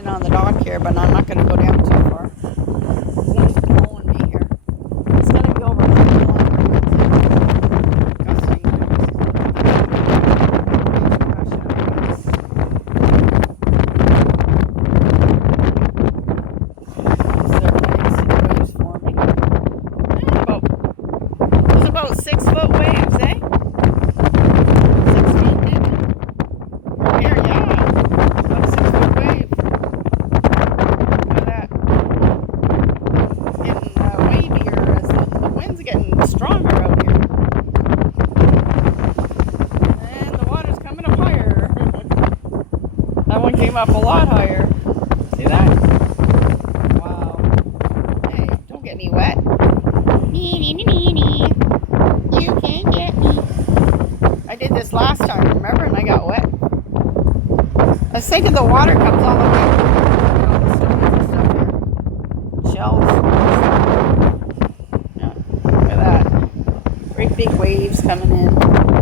standing on the dock here, but I'm not going to go down too far. The wind's blowing me here. It's going to be over 1 kilometer. Gusting winds. Waves crashing over us. So nice and waves forming. There's about 6 foot waves, eh? 6 feet maybe? Here, yeah. About a 6 foot wave. Look at that. It's getting wavier as the wind's getting stronger out here. And the water's coming up higher. That one came up a lot higher. See that? Wow. Hey, don't get me wet. You can't get me. I did this last time, remember? And I got wet. I was thinking the water comes all the way through all the stones and stuff here. Shells. Yeah, look at that. Great big waves coming in.